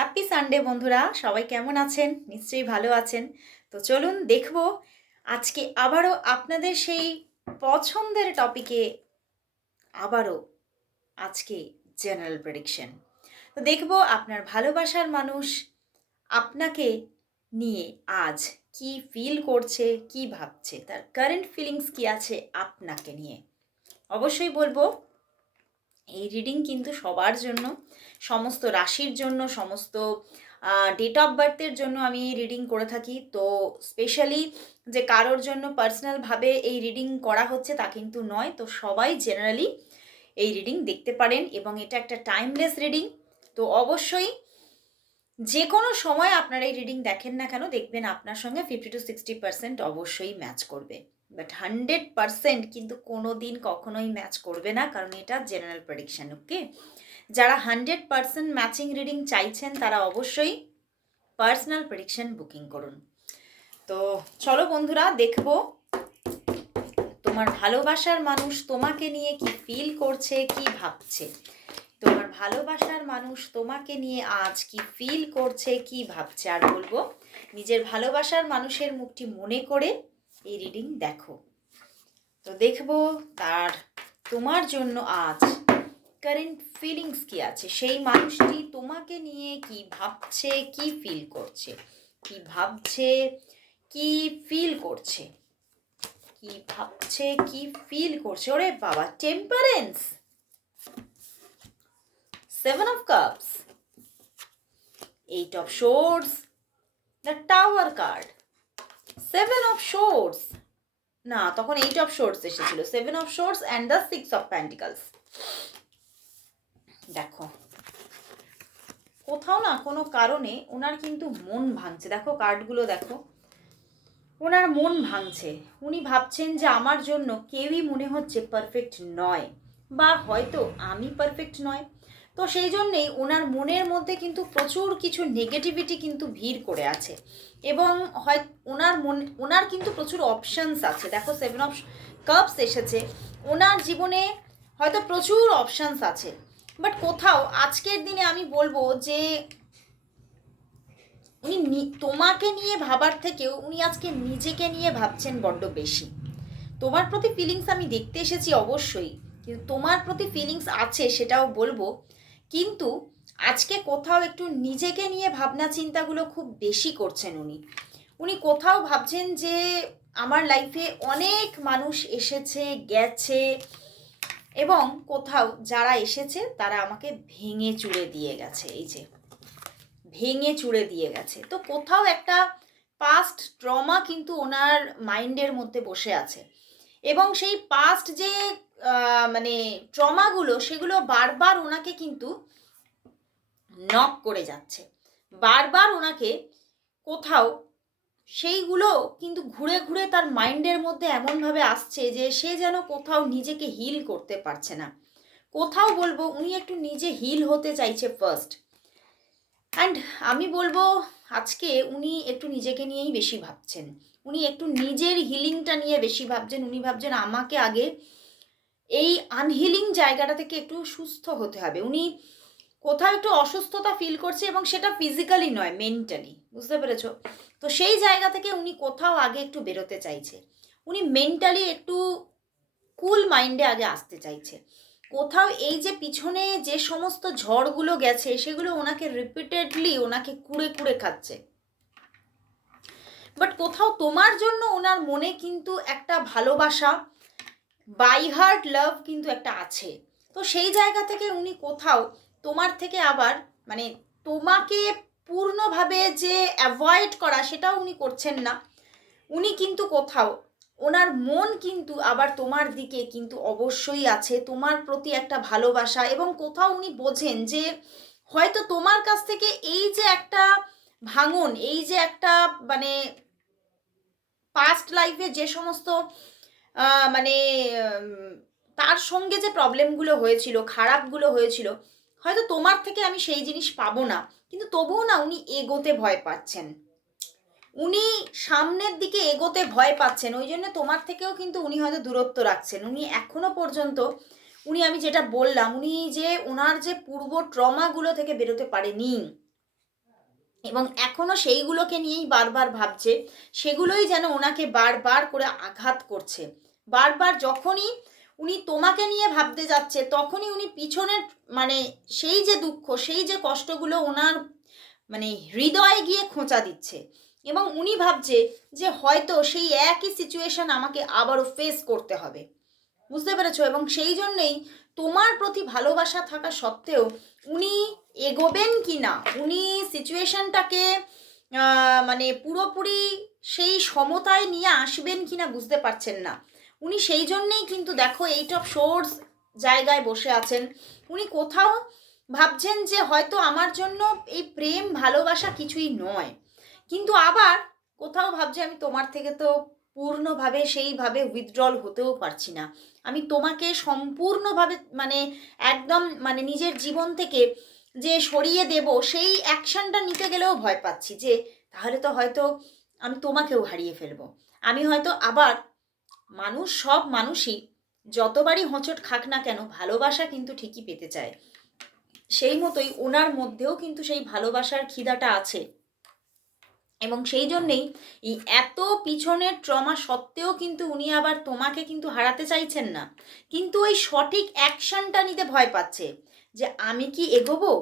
Happy Sunday বন্ধুরা, সবাই কেমন আছেন? নিশ্চয়ই ভালো আছেন। তো চলুন দেখব আজকে আবারও আপনাদের সেই পছন্দের টপিকে আবারও আজকে জেনারেল প্রেডিকশন। তো দেখব আপনার ভালোবাসার মানুষ আপনাকে নিয়ে আজ কি ফিল করছে, কি ভাবছে, তার কারেন্ট ফিলিংস কি আছে আপনাকে নিয়ে। অবশ্যই বলবো এই রিডিং কিন্তু সবার জন্য, সমস্ত রাশির জন্য, সমস্ত ডেট অফ বার্থের জন্য আমি এই রিডিং করে থাকি। তো স্পেশালি যে কারোর জন্য পার্সোনালভাবে এই রিডিং করা হচ্ছে তা কিন্তু নয়। তো সবাই জেনারেলি এই রিডিং দেখতে পারেন এবং এটা একটা টাইমলেস রিডিং। তো অবশ্যই যে কোনো সময় আপনারা এই রিডিং দেখেন না কেন, দেখবেন আপনার সঙ্গে 50-60% অবশ্যই ম্যাচ করবে। বাট 100% কিন্তু কোনো দিন কখনোই ম্যাচ করবে না, কারণ এটা জেনারেল প্রেডিকশন। ওকে, যারা 100% ম্যাচিং রিডিং চাইছেন তারা অবশ্যই পার্সোনাল প্রেডিকশন বুকিং করুন। তো চলো বন্ধুরা, দেখবো তোমার ভালোবাসার মানুষ তোমাকে নিয়ে কি ফিল করছে, কি ভাবছে। তোমার ভালোবাসার মানুষ তোমাকে নিয়ে আজ কি ফিল করছে, কি ভাবছে। আর বলবো নিজের ভালোবাসার মানুষের মুখটি মনে করে এই রিডিং দেখো। তো দেখবো তার তোমার জন্য আজ কারেন্ট ফিলিংস কি আছে, সেই মানুষটি তোমাকে নিয়ে কি ভাবছে, কি ফিল করছে, কি ভাবছে, কি ফিল করছে, কি ভাবছে, কি ফিল করছে। ওরে বাবা, temperance, 7 of cups, 8 of swords, the tower card, 7 of swords, না তখন 8 of swords এসেছিল, 7 of swords and the 6 of pentacles। দেখো কোথাও না কোনো কারণে ওনার কিন্তু মন ভাঙছে। দেখো কার্ডগুলো দেখো, ওনার মন ভাঙছে। উনি ভাবছেন যে আমার জন্য কেউই মনে হচ্ছে পারফেক্ট নয়, বা হয়তো আমি পারফেক্ট নয়। তো সেই জন্যেই ওনার মনের মধ্যে কিন্তু প্রচুর কিছু নেগেটিভিটি কিন্তু ভিড় করে আছে, এবং হয় ওনার কিন্তু প্রচুর অপশানস আছে। দেখো 7 অফ কাপস এসেছে, ওনার জীবনে হয়তো প্রচুর অপশানস আছে। বাট কোথাও আজকের দিনে আমি বলবো যে উনি তোমাকে নিয়ে ভাবার থেকেও উনি আজকে নিজেকে নিয়ে ভাবছেন বড্ড বেশি। তোমার প্রতি ফিলিংস আমি দেখতে এসেছি অবশ্যই, কিন্তু তোমার প্রতি ফিলিংস আছে সেটাও বলবো, কিন্তু আজকে কোথাও একটু নিজেকে নিয়ে ভাবনা চিন্তাগুলো খুব বেশি করছেন উনি। উনি কোথাও ভাবছেন যে আমার লাইফে অনেক মানুষ এসেছে গেছে, এবং কোথাও যারা এসেছে তারা আমাকে ভেঙে চুরে দিয়ে গেছে। এই যে ভেঙে চুরে দিয়ে গেছে। তো কোথাও একটা পাস্ট ট্রমা কিন্তু ওনার মাইন্ডের মধ্যে বসে আছে, এবং সেই পাস্ট যে মানে ট্রমাগুলো, সেগুলো বারবার ওনাকে কিন্তু নক করে যাচ্ছে। বারবার ওনাকে কোথাও সেইগুলো কিন্তু ঘুরে ঘুরে তার মাইন্ডের মধ্যে এমনভাবে আসছে যে সে যেন কোথাও নিজেকে হিল করতে পারছে না। কোথাও বলবো উনি একটু নিজে হিল হতে চাইছে ফার্স্ট। অ্যান্ড আমি বলবো আজকে উনি একটু নিজেকে নিয়েই বেশি ভাবছেন। উনি একটু নিজের হিলিংটা নিয়ে বেশি ভাবছেন। উনি ভাবছেন আমাকে আগে এই আনহিলিং জায়গাটা থেকে একটু সুস্থ হতে হবে। উনি কোথাও একটু অসুস্থতা ফিল করছে, এবং সেটা ফিজিক্যালি নয়, মেন্টালি। বুঝতে পেরেছ? তো সেই জায়গা থেকে উনি কোথাও আগে একটু বেরোতে চাইছে। উনি মেন্টালি একটু কুল মাইন্ডে আগে আসতে চাইছে। কোথাও এই যে পিছনে যে সমস্ত ঝড়গুলো গেছে সেগুলো ওনাকে রিপিটেডলি ওনাকে কুড়ে কুড়ে খাচ্ছে। বাট কোথাও তোমার জন্য ওনার মনে কিন্তু একটা ভালোবাসা, বাই হার্ট লাভ কিন্তু একটা আছে। তো সেই জায়গা থেকে উনি কোথাও তোমার থেকে আবার মানে তোমাকে পূর্ণভাবে যে অ্যাভয়েড করা সেটাও উনি করছেন না। উনি কিন্তু কোথাও ওনার মন কিন্তু আবার তোমার দিকে কিন্তু অবশ্যই আছে, তোমার প্রতি একটা ভালোবাসা। এবং কোথাও উনি বোঝেন যে হয়তো তোমার কাছ থেকে এই যে একটা ভাঙন, এই যে একটা মানে পাস্ট লাইফে যে সমস্ত মানে তার সঙ্গে যে প্রবলেমগুলো হয়েছিল, খারাপগুলো হয়েছিল, হয়তো তোমার থেকে আমি সেই জিনিস পাবো না, কিন্তু তবুও না উনি এগোতে ভয় পাচ্ছেন। উনি সামনের দিকে এগোতে ভয় পাচ্ছেন, ওই জন্য তোমার থেকেও কিন্তু উনি হয়তো দূরত্ব রাখছেন। উনি এখনো পর্যন্ত আমি যেটা বললাম, উনি যে ওনার যে পূর্ব ট্রমাগুলো থেকে বেরোতে পারেনি, এবং এখনও সেইগুলোকে নিয়েই বারবার ভাবছে, সেগুলোই যেন ওনাকে বারবার করে আঘাত করছে। বারবার যখনই উনি তোমাকে নিয়ে ভাবতে যাচ্ছে, তখনই উনি পিছনের মানে সেই যে দুঃখ, সেই যে কষ্টগুলো ওনার মানে হৃদয়ে গিয়ে খোঁচা দিচ্ছে। এবং উনি ভাবছে যে হয়তো সেই একই সিচুয়েশন আমাকে আবারও ফেস করতে হবে। বুঝতে পেরেছো? এবং সেই জন্যেই তোমার প্রতি ভালোবাসা থাকা সত্ত্বেও উনি এগোবেন কি না, উনি সিচুয়েশনটাকে মানে পুরোপুরি সেই সমতায় নিয়ে আসবেন কি না বুঝতে পারছেন না। উনি সেই জন্যেই কিন্তু দেখো এইট অফ সোর্স জায়গায় বসে আছেন। উনি কোথাও ভাবছেন যে হয়তো আমার জন্য এই প্রেম ভালোবাসা কিছুই নয়, কিন্তু আবার কোথাও ভাবছে আমি তোমার থেকে তো পূর্ণভাবে সেইভাবে উইথড্রল হতেও পারছি না, আমি তোমাকে সম্পূর্ণভাবে মানে একদম মানে নিজের জীবন থেকে যে সরিয়ে দেব সেই অ্যাকশনটা নিতে গেলেও ভয় পাচ্ছি, যে তাহলে তো হয়তো আমি তোমাকেও হারিয়ে ফেলবো। আমি হয়তো আবার, মানুষ সব মানুষই যতবারই হোঁচট খাক না কেন ভালোবাসা কিন্তু ঠিকই পেতে চায়। সেই মতোই ওনার মধ্যেও কিন্তু সেই ভালোবাসার খিদাটা আছে। এবং সেই জন্যেই এই এত পিছনের ট্রমা সত্ত্বেও কিন্তু উনি আবার তোমাকে কিন্তু হারাতে চাইছেন না, কিন্তু ওই সঠিক অ্যাকশনটা নিতে ভয় পাচ্ছে, যে আমি কি এগোবো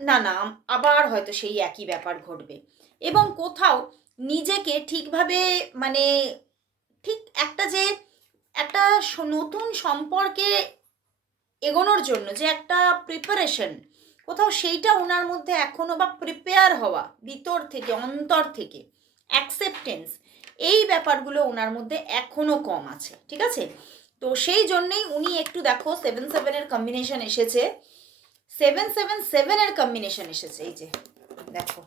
না না আবার হয়তো সেই একই ব্যাপার ঘটবে। এবং কোথাও নিজেকে ঠিকভাবে মানে ঠিক একটা যে একটা নতুন সম্পর্কে এগোনোর জন্য যে একটা প্রিপারেশন, কোথাও সেইটা ওনার মধ্যে এখনও, বা প্রিপেয়ার হওয়া ভিতর থেকে অন্তর থেকে অ্যাকসেপ্টেন্স, এই ব্যাপারগুলো ওনার মধ্যে এখনও কম আছে। ঠিক আছে? তো সেই জন্যেই উনি একটু দেখো 7-7-এর কম্বিনেশন এসেছে, 7-7-7-এর কম্বিনেশন এসেছে, এই যে দেখো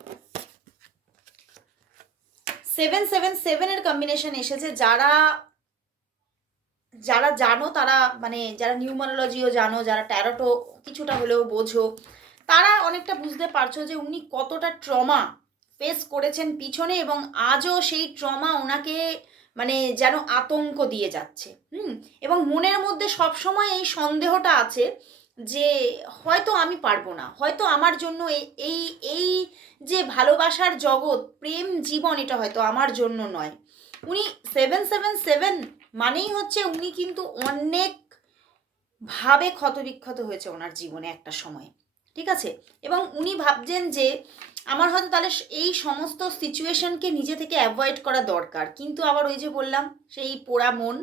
7-7-7-এর কম্বিনেশন এসেছে। যারা যারা জানো তারা মানে যারা নিউমারোলজিও জানো, যারা ট্যারোটো কিছুটা হলেও বোঝো, তারা অনেকটা বুঝতে পারছো যে উনি কতটা ট্রমা ফেস করেছেন পিছনে, এবং আজও সেই ট্রমা ওনাকে মানে যেন আতঙ্ক দিয়ে যাচ্ছে। এবং মনের মধ্যে সবসময় এই সন্দেহটা আছে যে হয়তো আমি পারবো না, হয়তো আমার জন্য এই এই যে ভালোবাসার জগৎ, প্রেম জীবন, এটা হয়তো আমার জন্য নয়। উনি 7-7-7 মানেই হচ্ছে উনি কিন্তু অনেক ভাবে ক্ষতবিক্ষত হয়েছে ওনার জীবনে একটা সময়। ঠিক আছে? এবং উনি ভাবছেন যে আমার হয়তো তাহলে এই সমস্ত সিচুয়েশনকে নিজে থেকে অ্যাভয়েড করা দরকার, কিন্তু আবার ওই যে বললাম সেই পোড়া মন,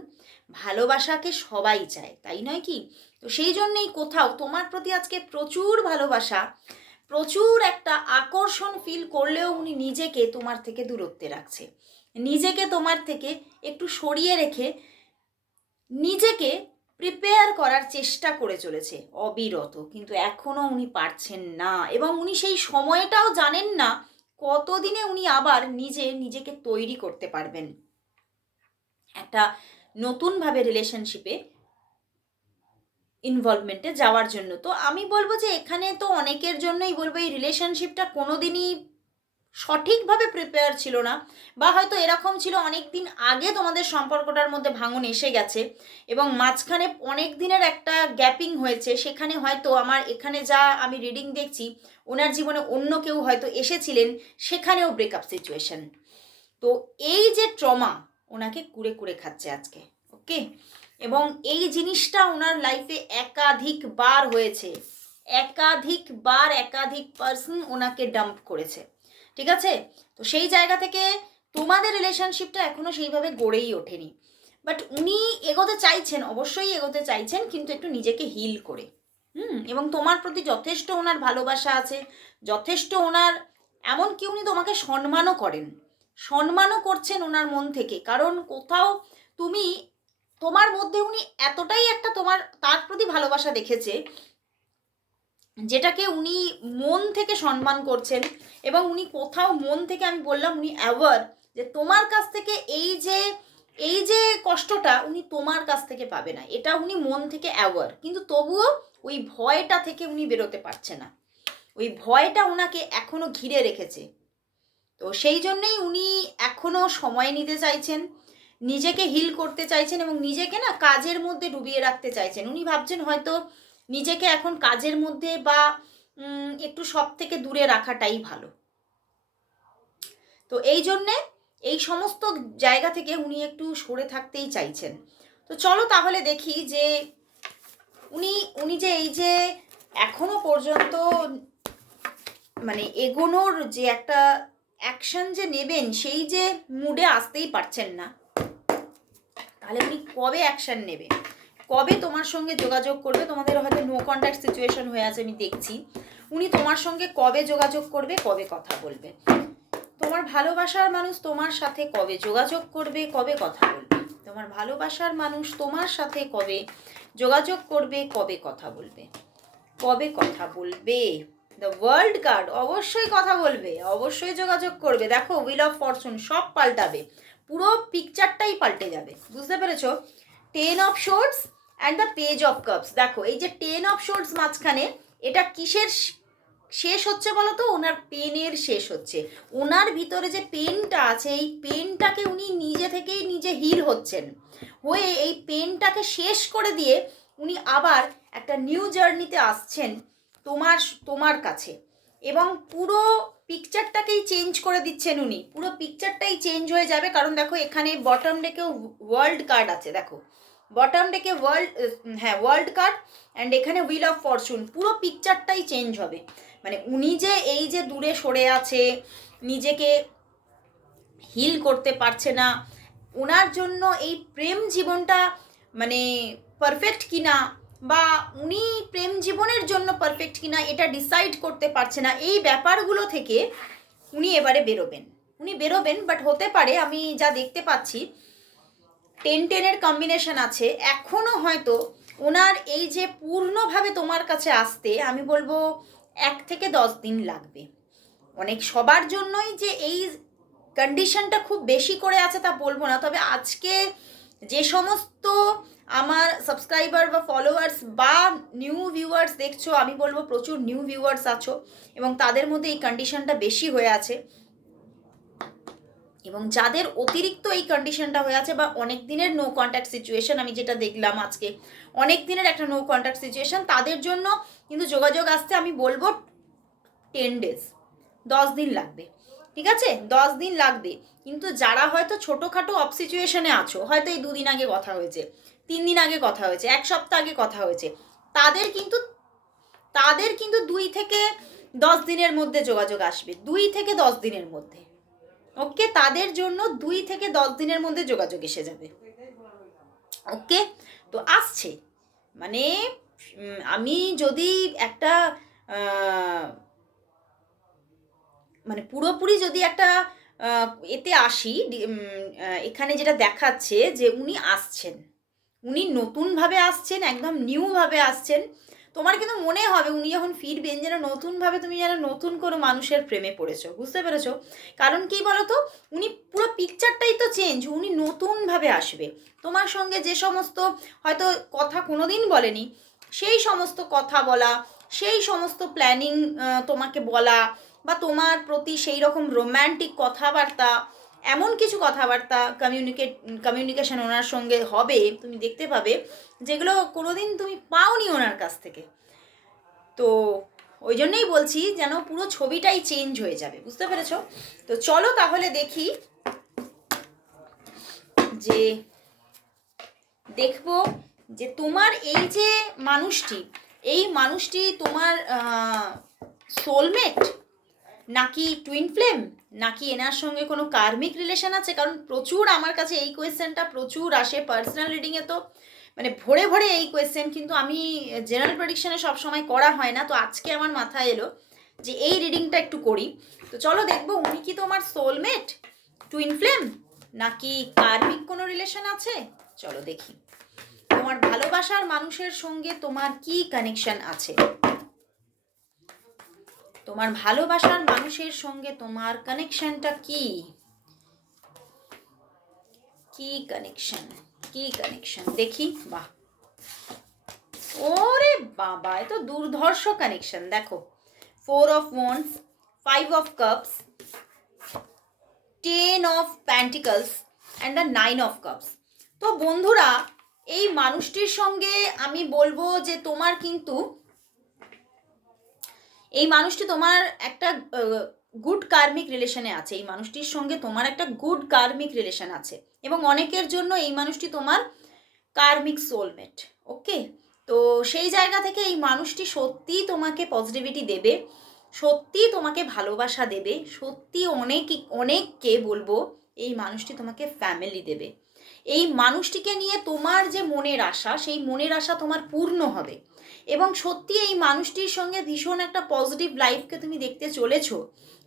ভালোবাসাকে সবাই চায়, তাই নয় কি? তো সেই জন্যেই কোথাও তোমার প্রতি আজকে প্রচুর ভালোবাসা, প্রচুর একটা আকর্ষণ ফিল করলেও উনি নিজেকে তোমার থেকে দূরত্বে রাখছে, নিজেকে তোমার থেকে একটু সরিয়ে রেখে নিজেকে প্রিপেয়ার করার চেষ্টা করে চলেছে অবিরত, কিন্তু এখনও উনি পারছেন না। এবং উনি সেই সময়টাও জানেন না কতদিনে উনি আবার নিজেকে তৈরি করতে পারবেন একটা নতুনভাবে রিলেশনশিপে ইনভলভমেন্টে যাওয়ার জন্য। তো আমি বলবো যে এখানে তো অনেকের জন্যই বলবো এই রিলেশনশিপটা কোনো দিনই সঠিকভাবে প্রিপেয়ার ছিল না, বা হয়তো এরকম ছিল অনেক দিন আগে তোমাদের সম্পর্কটার মধ্যে ভাঙন এসে গেছে এবং মাঝখানে অনেক দিনের একটা গ্যাপিং হয়েছে, সেখানে হয়তো আমার এখানে যা আমি রিডিং দেখছি ওনার জীবনে অন্য কেউ হয়তো এসেছিলেন, সেখানেও ব্রেকআপ সিচুয়েশন। তো এই যে ট্রমা ওনাকে কুড়ে কুড়ে খাচ্ছে আজকে। ওকে? এবং এই জিনিসটা ওনার লাইফে একাধিকবার হয়েছে, একাধিকবার একাধিক পার্সন ওনাকে ডাম্প করেছে। ঠিক আছে? তো সেই জায়গা থেকে তোমাদের রিলেশনশিপটা এখনো সেইভাবে গড়েই ওঠেনি, বাট উনি এগোতে চাইছেন, অবশ্যই এগোতে চাইছেন, কিন্তু একটু নিজেকে হিল করে। এবং তোমার প্রতি যথেষ্ট ওনার ভালোবাসা আছে, যথেষ্ট ওনার, এমনকি উনি তোমাকে সম্মানও করেন, সম্মানও করছেন ওনার মন থেকে, কারণ কোথাও তুমি, তোমার মধ্যে উনি এতটাই একটা তোমার তার প্রতি ভালোবাসা দেখেছে যেটাকে উনি মন থেকে সম্মান করছেন। এবং উনি কোথাও মন থেকে, আমি বললাম উনি অ্যাওয়ার যে তোমার কাছ থেকে এই যে কষ্টটা উনি তোমার কাছ থেকে পাবে না, এটা উনি মন থেকে অ্যাওয়ার, কিন্তু তবুও ওই ভয়টা থেকে উনি বেরোতে পারছে না, ওই ভয়টা ওনাকে এখনো ঘিরে রেখেছে। তো সেই জন্যই উনি এখনো সময় নিতে চাইছেন, নিজেকে হিল করতে চাইছেন, এবং নিজেকে না কাজের মধ্যে ডুবিয়ে রাখতে চাইছেন। উনি ভাবছেন হয়তো নিজেকে এখন কাজের মধ্যে বা একটু সব থেকে দূরে রাখাটাই ভালো। তো এই জন্যে এই সমস্ত জায়গা থেকে উনি একটু সরে থাকতেই চাইছেন। তো চলো তাহলে দেখি যে উনি যে এই যে এখনো পর্যন্ত মানে এগোনোর যে একটা অ্যাকশন যে নেবেন সেই যে মুডে আসতেই পারছেন না, তাহলে উনি কবে অ্যাকশন নেবে, কবে তোমার সঙ্গে যোগাযোগ করবে? তোমাদের হয়তো নো কন্ট্যাক্ট সিচুয়েশন হয়ে আছে, আমি দেখছি। উনি তোমার সঙ্গে কবে যোগাযোগ করবে, কবে কথা বলবে? তোমার ভালোবাসার মানুষ তোমার সাথে কবে যোগাযোগ করবে, কবে কথা বলবে? তোমার ভালোবাসার মানুষ তোমার সাথে কবে যোগাযোগ করবে, কবে কথা বলবে? কবে কথা বলবে? দ্য ওয়ার্ল্ড কার্ড অবশ্যই কথা বলবে, অবশ্যই যোগাযোগ করবে। দেখো হুইল অফ ফরচুন সব পাল্টাবে, পুরো পিকচারটাই পাল্টে যাবে, বুঝতে পেরেছো? 10 of shorts and the page of cups. দেখো এই যে 10 অফ শোর্টস মাঝখানে, এটা কিসের শেষ হচ্ছে বলো তো? ওনার পেনের শেষ হচ্ছে। ওনার ভিতরে যে পেনটা আছে, এই পেনটাকে উনি নিজে থেকেই নিজে হিল হচ্ছেন, হয়ে এই পেনটাকে শেষ করে দিয়ে উনি আবার একটা নিউ জার্নিতে আসছেন তোমার তোমার কাছে, এবং পুরো পিকচারটাকেই চেঞ্জ করে দিচ্ছেন উনি। পুরো পিকচারটাই চেঞ্জ হয়ে যাবে, কারণ দেখো এখানে বটম ডেকেও ওয়ার্ল্ড কার্ড আছে। দেখো বটম ডেকে ওয়ার্ল্ড কার্ড অ্যান্ড এখানে হুইল অফ ফরচুন। পুরো পিকচারটাই চেঞ্জ হবে। মানে উনি যে এই যে দূরে সরে আছে, নিজেকে হিল করতে পারছে না, ওনার জন্য এই প্রেম জীবনটা মানে পারফেক্ট কিনা, বা উনি প্রেম জীবনের জন্য পারফেক্ট কিনা এটা ডিসাইড করতে পারছে না, এই ব্যাপারগুলো থেকে উনি এবারে বেরোবেন। উনি বেরোবেন, বাট হতে পারে আমি যা দেখতে পাচ্ছি 10-10-এর কম্বিনেশন আছে। এখনও হয়তো ওনার এই যে পূর্ণভাবে তোমার কাছে আসতে আমি বলবো 1 থেকে 10 দিন লাগবে। অনেক সবার জন্যই যে এই কন্ডিশনটা খুব বেশি করে আছে তা বলবো না, তবে আজকে যে সমস্ত আমার সাবস্ক্রাইবার বা ফলোয়ার্স বা নিউ ভিউয়ার্স দেখছো, আমি বলবো প্রচুর নিউ ভিউয়ার্স আছো এবং তাদের মধ্যে এই কন্ডিশনটা বেশি হয়ে আছে, এবং যাদের অতিরিক্ত এই কন্ডিশনটা হয়ে আছে বা অনেক দিনের নো কন্ট্যাক্ট সিচুয়েশন, আমি যেটা দেখলাম আজকে অনেক দিনের একটা নো কন্ট্যাক্ট সিচুয়েশন, তাদের জন্য কিন্তু যোগাযোগ আসতে আমি বলবো 10 ডেজ, 10 দিন লাগবে। ঠিক আছে, 10 দিন লাগবে। কিন্তু যারা হয়তো ছোটোখাটো অফ সিচুয়েশনে আছো, হয়তো এই 2 দিন আগে কথা হয়েছে, 3 দিন আগে কথা হয়েছে, 1 সপ্তাহ আগে কথা হয়েছে, তাদের কিন্তু 2 থেকে 10 দিনের মধ্যে যোগাযোগ আসবে, 2 থেকে 10 দিনের মধ্যে। ওকে, তাদের জন্য 2 থেকে 10 দিনের মধ্যে যোগাযোগ এসে যাবে। ওকে, তো আসছে মানে আমি যদি একটা মানে পুরোপুরি যদি একটা এতে আসি, এখানে যেটা দেখাচ্ছে যে উনি আসছেন, উনি নতুনভাবে আসছেন, একদম নিউভাবে আসছেন। তোমার কিন্তু মনে হবে উনি যখন ফিরবেন যেন নতুনভাবে, তুমি যেন নতুন কোনো মানুষের প্রেমে পড়েছো, বুঝতে পেরেছো? কারণ কি বলতো, উনি পুরো পিকচারটাই তো চেঞ্জ, উনি নতুনভাবে আসবে তোমার সঙ্গে। যে সমস্ত হয়তো কথা কোনোদিন বলেনি, সেই সমস্ত কথা বলা, সেই সমস্ত প্ল্যানিং তোমাকে বলা, বা তোমার প্রতি সেই রকম রোম্যান্টিক কথাবার্তা, এমন কিছু কথাবার্তা কমিউনিকেশন ওনার সঙ্গে হবে, তুমি দেখতে পাবে, যেগুলো কোনোদিন তুমি পাওনি ওনার কাছ থেকে। তো ওই জন্যই বলছি যেন পুরো ছবিটাই চেঞ্জ হয়ে যাবে, বুঝতে পেরেছ? তো চলো তাহলে দেখি যে দেখবো যে তোমার এই যে মানুষটি, এই মানুষটি তোমার সোলমেট নাকি টুইন ফ্লেম, নাকি এনার সঙ্গে কোনো কার্মিক রিলেশন আছে? কারণ প্রচুর আমার কাছে এই কোয়েশ্চেনটা প্রচুর আসে পার্সোনাল রিডিংয়ে, তো মানে ভরে ভরে এই কোয়েশ্চেন, কিন্তু আমি জেনারেল প্রেডিকশানে সবসময় করা হয় না, তো আজকে আমার মাথায় এলো যে এই রিডিংটা একটু করি। তো চলো দেখবো উনি কি তোমার সোলমেট, টুইন ফ্লেম, নাকি কার্মিক কোনো রিলেশন আছে। চলো দেখি তোমার ভালোবাসার মানুষের সঙ্গে তোমার কি কানেকশন আছে, তোমার ভালোবাসার মানুষের সঙ্গে তোমার কানেকশনটা কি, কি কানেকশন, কি কানেকশন দেখি। বাহ, ওরে বাবা, এ তো দুর্ধর্ষ কানেকশন। দেখো 4 of wands, 5 of cups, 10 of pentacles and the 9 of cups. তো বন্ধুরা, এই মানুষটির সঙ্গে আমি বলবো যে তোমার কিন্তু এই মানুষটি তোমার একটা গুড কার্মিক রিলেশনে আছে, এই মানুষটির সঙ্গে তোমার একটা গুড কার্মিক রিলেশন আছে, এবং অনেকের জন্য এই মানুষটি তোমার কার্মিক সোলমেট। ওকে, তো সেই জায়গা থেকে এই মানুষটি সত্যিই তোমাকে পজিটিভিটি দেবে, সত্যিই তোমাকে ভালোবাসা দেবে, সত্যি অনেককে বলবো এই মানুষটি তোমাকে ফ্যামিলি দেবে। এই মানুষটিকে নিয়ে তোমার যে মনের আশা, সেই মনের আশা তোমার পূর্ণ হবে, এবং সত্যি এই মানুষটির সঙ্গে ভীষণ একটা পজিটিভ লাইফকে তুমি দেখতে চলেছো।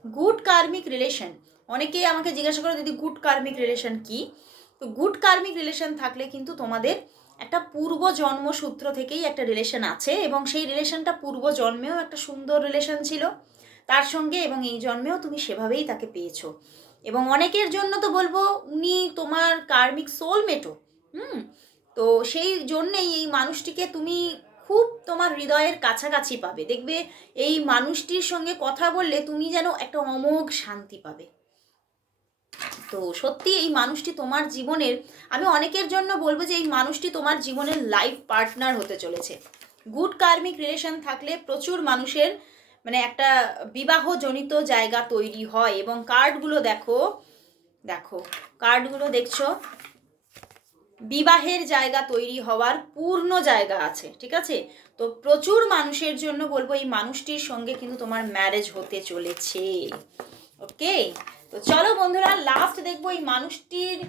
গুড কার্মিক রিলেশন, অনেকেই আমাকে জিজ্ঞাসা করে দিদি গুড কার্মিক রিলেশন কি? তো গুড কার্মিক রিলেশন থাকলে কিন্তু তোমাদের একটা পূর্ব জন্মসূত্র থেকেই একটা রিলেশন আছে, এবং সেই রিলেশনটা পূর্ব জন্মেও একটা সুন্দর রিলেশন ছিল তার সঙ্গে, এবং এই জন্মেও তুমি সেভাবেই তাকে পেয়েছো। এবং অনেকের জন্য তো বলবো উনি তোমার কার্মিক সোলমেটও। তো সেই জন্যেই এই মানুষটিকে তুমি খুব তোমার হৃদয়ের কাছাকাছি পাবে, দেখবে এই মানুষটির সঙ্গে কথা বললে তুমি যেন একটা অমোঘ শান্তি পাবে। তো সত্যি এই মানুষটি তোমার জীবনের, আমি অনেকের জন্য বলবো যে এই মানুষটি তোমার জীবনের লাইফ পার্টনার হতে চলেছে। গুড কার্মিক রিলেশন থাকলে প্রচুর মানুষের মানে একটা বিবাহজনিত জায়গা তৈরি হয়, এবং কার্ডগুলো দেখো, কার্ডগুলো দেখছো, বিবাহের জায়গা তৈরি হওয়ার পূর্ণ জায়গা আছে, ঠিক আছে? তো প্রচুর মানুষের জন্য বলবো এই মানুষটির সঙ্গে কিন্তু তোমার ম্যারেজ হতে চলেছে। ওকে, তো চলো বন্ধুরা, লাস্ট দেখবো এই মানুষটির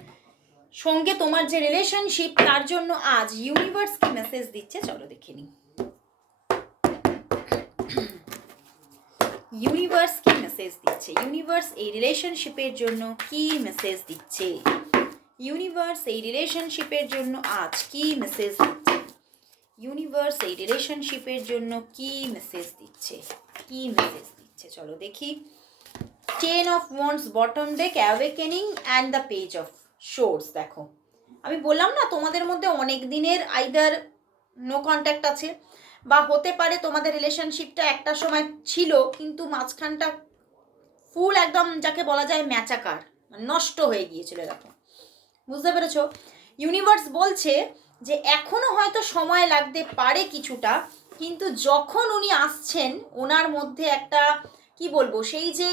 সঙ্গে তোমার যে রিলেশনশিপ, তার জন্য আজ ইউনিভার্স কি মেসেজ দিচ্ছে, চলো দেখে নিই। ইউনিভার্স কি মেসেজ দিচ্ছে, ইউনিভার্স এই রিলেশনশিপের জন্য কি মেসেজ দিচ্ছে, ইউনিভার্স এই রিলেশনশিপের জন্য আজ কি মেসেজ দিচ্ছে, ইউনিভার্স এই রিলেশনশিপের জন্য কি মেসেজ দিচ্ছে, কি মেসেজ দিচ্ছে, চলো দেখি। Ten of wands bottom day, awakening and the page of swords. দেখো আমি বললাম না তোমাদের মধ্যে অনেক দিনের আইদার নো কন্ট্যাক্ট আছে, বা হতে পারে তোমাদের রিলেশনশিপটা একটা সময় ছিল কিন্তু মাঝখানটা ফুল একদম যাকে বলা যায় ম্যাচাকার, নষ্ট হয়ে গিয়েছিল এরকম, বুঝতে পেরেছো? ইউনিভার্স বলছে যে এখনো হয়তো সময় লাগতে পারে কিছুটা, কিন্তু যখন উনি আসছেন ওনার মধ্যে একটা কি বলবো, সেই যে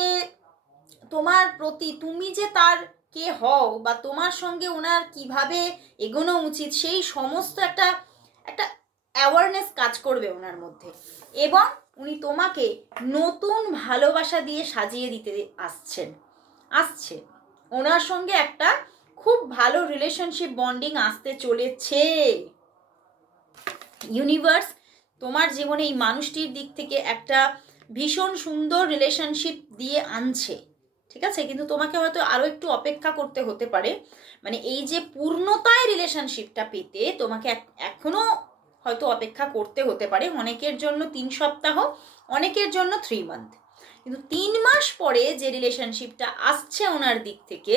তোমার প্রতি তুমি যে তার কে হও, বা তোমার সঙ্গে ওনার কিভাবে এগোনো উচিত, সেই সমস্ত একটা একটা অ্যাওয়ারনেস কাজ করবে ওনার মধ্যে, এবং উনি তোমাকে নতুন ভালোবাসা দিয়ে সাজিয়ে দিতে আসছে ওনার সঙ্গে একটা খুব ভালো রিলেশনশিপ বন্ডিং আসতে চলেছে। ইউনিভার্স তোমার জীবনে এই মানুষটির দিক থেকে একটা ভীষণ সুন্দর রিলেশনশিপ দিয়ে আনছে, ঠিক আছে? কিন্তু তোমাকে হয়তো আরও একটু অপেক্ষা করতে হতে পারে, মানে এই যে পূর্ণতায় রিলেশনশিপটা পেতে তোমাকে এখনও হয়তো অপেক্ষা করতে হতে পারে। অনেকের জন্য 3 সপ্তাহ, অনেকের জন্য 3 মান্থ, কিন্তু 3 মাস পরে যে রিলেশনশিপটা আসছে ওনার দিক থেকে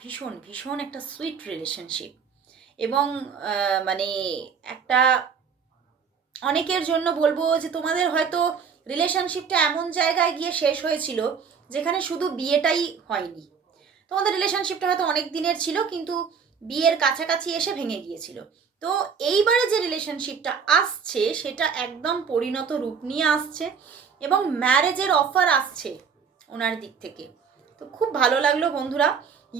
ভীষণ ভীষণ একটা সুইট রিলেশনশিপ, এবং মানে একটা অনেকের জন্য বলবো যে তোমাদের হয়তো রিলেশনশিপটা এমন জায়গায় গিয়ে শেষ হয়েছিল যেখানে শুধু বিয়েটাই হয়নি, তোমাদের রিলেশনশিপটা হয়তো অনেক দিনের ছিল কিন্তু বিয়ের কাছাকাছি এসে ভেঙে গিয়েছিল। তো এইবারে যে রিলেশনশিপটা আসছে সেটা একদম পরিণত রূপ নিয়ে আসছে, এবং ম্যারেজের অফার আসছে ওনার দিক থেকে। তো খুব ভালো লাগলো বন্ধুরা,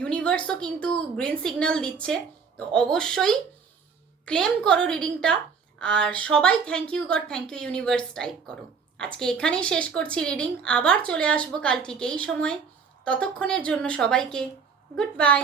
ইউনিভার্সও কিন্তু গ্রিন সিগন্যাল দিচ্ছে, তো অবশ্যই ক্লেম করো রিডিংটা, আর সবাই thank you God, thank you universe type করো। আজকে এখানেই শেষ করছি রিডিং, আবার চলে আসবো কাল ঠিক এই সময়। ততক্ষণের জন্য সবাইকে গুড বাই।